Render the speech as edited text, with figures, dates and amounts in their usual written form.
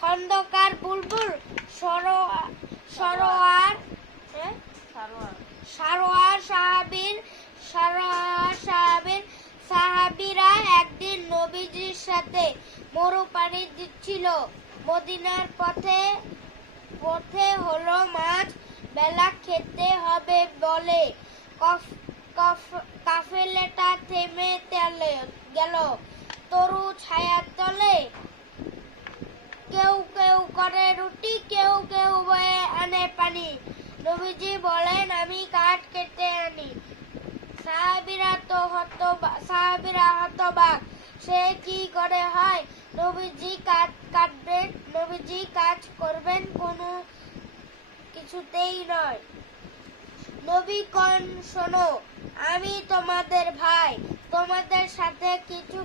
খন্দকার বুলবুল সারোয়ার সাহাবীরা একদিন নবীজির সাথে মরু পাড়ি দিচ্ছিল। মদিনার পথে হলো মাছ বেলা খেতে হবে বলে কাফেলাটা থেমে গেল তরু ছায়ার তলে। কেউ কেউ করে রুটি, কেউ কেউ বয়ে আনে পানি। নবীজি বলেন, আমি কাঠ কেটে আনি। সাহাবীরা হতবাক, সে কি করে হয়? নবীজি কাঠ কাটবেন, নবীজি কাজ করবেন, কোনো কিছুতেই নয়। নবী কন, শোনো, আমি তোমাদের ভাই, তোমাদের সাথে কিছু